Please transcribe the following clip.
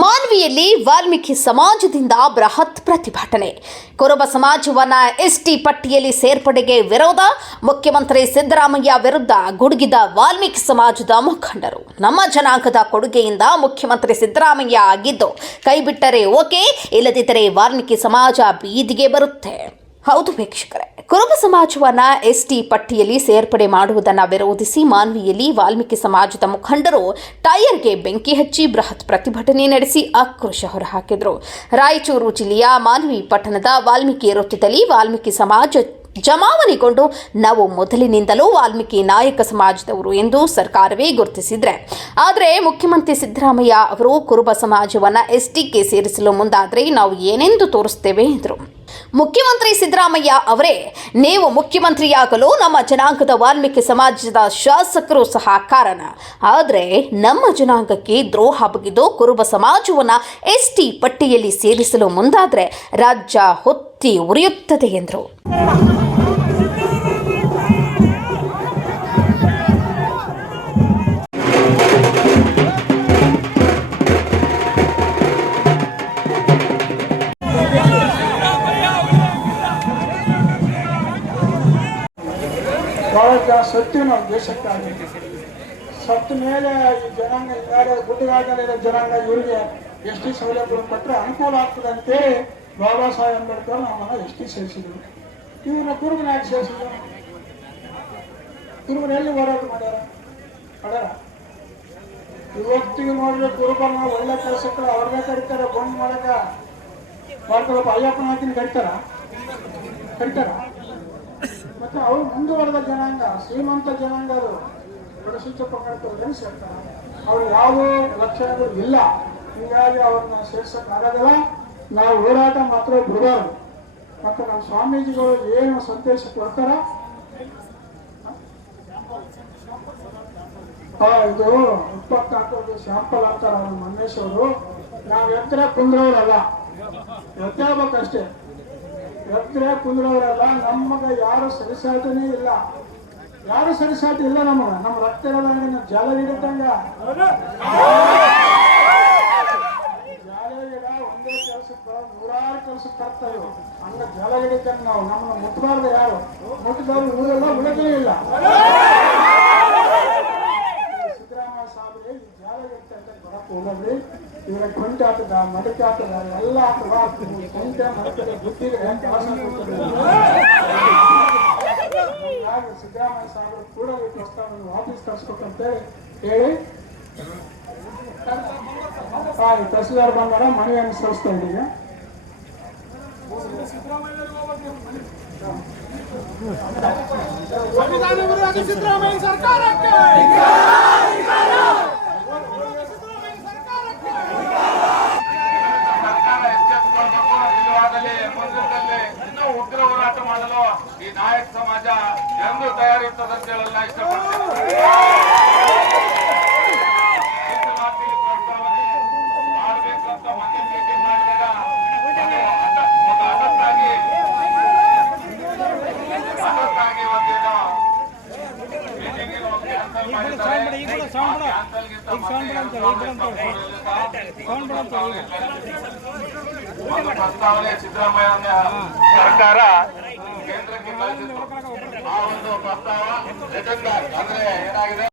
ಮಾನ್ವಿಯಲ್ಲಿ ವಾಲ್ಮೀಕಿ ಸಮಾಜದಿಂದ ಬೃಹತ್ ಪ್ರತಿಭಟನೆ. ಕುರುಬ ಸಮಾಜವನ್ನ ಎಸ್ಟಿ ಪಟ್ಟಿಯಲ್ಲಿ ಸೇರ್ಪಡೆಗೆ ವಿರೋಧ. ಮುಖ್ಯಮಂತ್ರಿ ಸಿದ್ದರಾಮಯ್ಯ ವಿರುದ್ಧ ಗುಡುಗಿದ ವಾಲ್ಮೀಕಿ ಸಮಾಜದ ಮುಖಂಡರು. ನಮ್ಮ ಜನಾಂಗದ ಕೊಡುಗೆಯಿಂದ ಮುಖ್ಯಮಂತ್ರಿ ಸಿದ್ದರಾಮಯ್ಯ ಆಗಿದ್ದು ಕೈಬಿಟ್ಟರೆ ಓಕೆ, ಇಲ್ಲದಿದ್ದರೆ ವಾಲ್ಮೀಕಿ ಸಮಾಜ ಬೀದಿಗೆ ಬರುತ್ತೆ. ಹೌದು ವೀಕ್ಷಕರೇ, ಕುರುಬ ಸಮಾಜವನ್ನ ಎಸ್ಟಿ ಪಟ್ಟಿಯಲ್ಲಿ ಸೇರ್ಪಡೆ ಮಾಡುವುದನ್ನು ವಿರೋಧಿಸಿ ಮಾನ್ವಿಯಲ್ಲಿ ವಾಲ್ಮೀಕಿ ಸಮಾಜದ ಮುಖಂಡರು ಟೈರ್ಗೆ ಬೆಂಕಿ ಹಚ್ಚಿ ಬೃಹತ್ ಪ್ರತಿಭಟನೆ ನಡೆಸಿ ಆಕ್ರೋಶ ಹೊರಹಾಕಿದರು. ರಾಯಚೂರು ಜಿಲ್ಲೆಯ ಮಾನ್ವಿ ಪಟ್ಟಣದ ವಾಲ್ಮೀಕಿ ವೃತ್ತದಲ್ಲಿ ವಾಲ್ಮೀಕಿ ಸಮಾಜ ಜಮಾವಣೆಗೊಂಡು ನಾವು ಮೊದಲಿನಿಂದಲೂ ವಾಲ್ಮೀಕಿ ನಾಯಕ ಸಮಾಜದವರು ಎಂದು ಸರ್ಕಾರವೇ ಗುರುತಿಸಿದ್ರೆ, ಆದರೆ ಮುಖ್ಯಮಂತ್ರಿ ಸಿದ್ದರಾಮಯ್ಯ ಅವರು ಕುರುಬ ಸಮಾಜವನ್ನು ಎಸ್ಟಿಗೆ ಸೇರಿಸಲು ಮುಂದಾದರೆ ನಾವು ಏನೆಂದು ತೋರಿಸ್ತೇವೆ ಎಂದರು. ಮುಖ್ಯಮಂತ್ರಿ ಸಿದ್ದರಾಮಯ್ಯ ಅವರೇ, ನೀವು ಮುಖ್ಯಮಂತ್ರಿಯಾಗಲು ನಮ್ಮ ಜನಾಂಗದ ವಾಲ್ಮೀಕಿ ಸಮಾಜದ ಶಾಸಕರು ಸಹ ಕಾರಣ. ಆದರೆ ನಮ್ಮ ಜನಾಂಗಕ್ಕೆ ದ್ರೋಹ ಬಗೆದು ಕುರುಬ ಸಮಾಜವನ್ನು ಎಸ್ಟಿ ಪಟ್ಟಿಯಲ್ಲಿ ಸೇರಿಸಲು ಮುಂದಾದರೆ ರಾಜ್ಯ ಹೊತ್ತಿ ಉರಿಯುತ್ತದೆ ಎಂದರು. ಭಾಳ ಜನ ಸತ್ಯ ನಾವು ದೇಶಕ್ಕಾಗಿ ಸತ್ತ ಮೇಲೆ ಈ ಜನಾಂಗ ಹಿಂಗಾದ್ರೆ ಗುಡ್ಡಗಾಡಿರೋ ಜನಾಂಗ ಇವರಿಗೆ ಎಸ್ ಟಿ ಸೌಲಭ್ಯಗಳು ಕೊಟ್ಟರೆ ಅನುಕೂಲ ಆಗ್ತದೆ ಅಂತೇಳಿ ಬಾಬಾ ಸಾಹೇಬ್ ಅಂಬೇಡ್ಕರ್ ನಮ್ಮನ್ನು ಎಸ್ ಟಿ ಸೇರಿಸಿದ್ರು. ಇವ್ರನ್ನ ಕುರುಬನ ಯಾಕೆ ಸೇರಿಸಿದ್ರು? ಕುರುಬನ ಎಲ್ಲಿ ಹೋರಾಟ ಮಾಡ್ಯಾರ? ಇವತ್ತಿಗೆ ನೋಡಿದ್ರೆ ಕುರುಬನ ಒಳ್ಳೆ ಕೆಲಸಕ್ಕೆ ಅವ್ರನ್ನೇ ಕರೀತಾರೆ. ಬಂದ್ ಮಾಡಕ ಮಾಡ್ಕೊಳಪ್ಪ ಅಯ್ಯಪ್ಪನ ಹಾಕಿನ ಕರೀತಾರ. ಮತ್ತೆ ಅವ್ರು ಮುಂದುವರೆದ ಜನಾಂಗ, ಶ್ರೀಮಂತ ಜನಾಂಗ, ಅದು ಪರಿಶಿಷ್ಟ ಪಂಗಡದವ್ರನ್ನ ಸೇರ್ತಾರೆ. ಅವ್ರು ಯಾವ ಲಕ್ಷಣಗಳು ಇಲ್ಲ, ಹೀಗಾಗಿ ಅವ್ರನ್ನ ಸೇರ್ಸಕ್ಕಾಗೋದಿಲ್ಲ. ನಾವು ಹೋರಾಟ ಮಾತ್ರ ಬಿಡಬಾರ್ದು. ಮತ್ತು ನಮ್ಮ ಸ್ವಾಮೀಜಿಗಳು ಏನು ಸಂದೇಶ ಕೊಡ್ತಾರ, ಇದು 24 ಶಾಂಪಲ್ ಅಂತಾರ ಅವ್ರು ಮನ್ನೇಶ್ವರು. ನಾವು ಎತ್ತರ ಕುಂದ್ರವ್ರಲ್ಲ, ಎತ್ತಬೇಕಷ್ಟೇ. ಎತ್ತರ ಕುಂದ್ರವರಲ್ಲ. ನಮಗೆ ಯಾರು ಸರಿಸಾಟನೇ ಇಲ್ಲ, ಸರಿಸಾಟಿ ಇಲ್ಲ. ನಮ್ಮ ರಕ್ತ ಜಾಲ ಹಿಡಿದಂಗ ಜಾಲ ಗಿಡ ಒಂದೇ ಕೆಲಸಕ್ಕೆ 100 ಕೆಲಸಕ್ಕೆ ಬರ್ತಾವೆ. ಹಂಗ ಜಾಲ ಹಿಡಿತಂಗ ನಾವು ನಮ್ಮನ್ನ ಮುಟ್ಟಬಾರ್ದು. ಯಾರು ಮುಟ್ಟಿದವ್ರು ಊರೆಲ್ಲ ಉಳಿದೇ ಇಲ್ಲ. ಸಿದ್ದರಾಮಯ್ಯ ಸಾಹೇಬ್ರೆ, ಈ ಜಾಲ ಹಿಡಿತ ಬರಕ್ ಹೋಗಲ್ರಿ. ಇವರ ಕೊಂಟೆ ಆಗ್ತದ, ಮಡಕೆ ಆಗ್ತದ, ಎಲ್ಲ ಆಗ್ತದ. ಕೊಂಟೆ ಮಡಕೆ ಗೊತ್ತಿದ್ರೆ ಸಿದ್ದರಾಮಯ್ಯ ಸಾಹೇಬರು ಕೂಡ ಈ ಪ್ರಸ್ತಾವನೆ ವಾಪಸ್ ತರಿಸ್ಬೇಕಂತ ಹೇಳಿ ತಹಸೀಲ್ದಾರ್ ಬಂದಾರ, ಮನೆಯನ್ನು ಸಲ್ಲಿಸ್ತಾ ಇದ್ದೀವಿ. ಸಿದ್ದರಾಮಯ್ಯ ಸರ್ಕಾರಕ್ಕೆ ಉಗ್ರ ಹೋರಾಟ ಮಾಡಲು ಈ ನಾಯಕ ಸಮಾಜ ಎಂದು ತಯಾರಿರ್ತದೆ ಅಂತ ಹೇಳಲ್ಲ ಇಷ್ಟಪಡ್ತೀನಿ. ಪ್ರಸ್ತಾವನೆ ಮಾಡಬೇಕಂತ ಮನೆ ಮೀಟಿಂಗ್ ಮಾಡಿದಾಗ ಅದಕ್ಕಾಗಿ ಒಂದೇನೋ ಮೀಟಿಂಗ್ ಕ್ಯಾನ್ಸಲ್ ಮಾಡಿದ್ದಾರೆ. ಪ್ರಸ್ತಾವನೆ ಸಿದ್ದರಾಮಯ್ಯ ಸರ್ಕಾರ ಕೇಂದ್ರಕ್ಕೆ ಕಳಿಸಿತ್ತು. ಆ ಒಂದು ಪ್ರಸ್ತಾವ ರಿಟರ್ನ್ ಬ್ಯಾಕ್ ಅಂದ್ರೆ ಏನಾಗಿದೆ.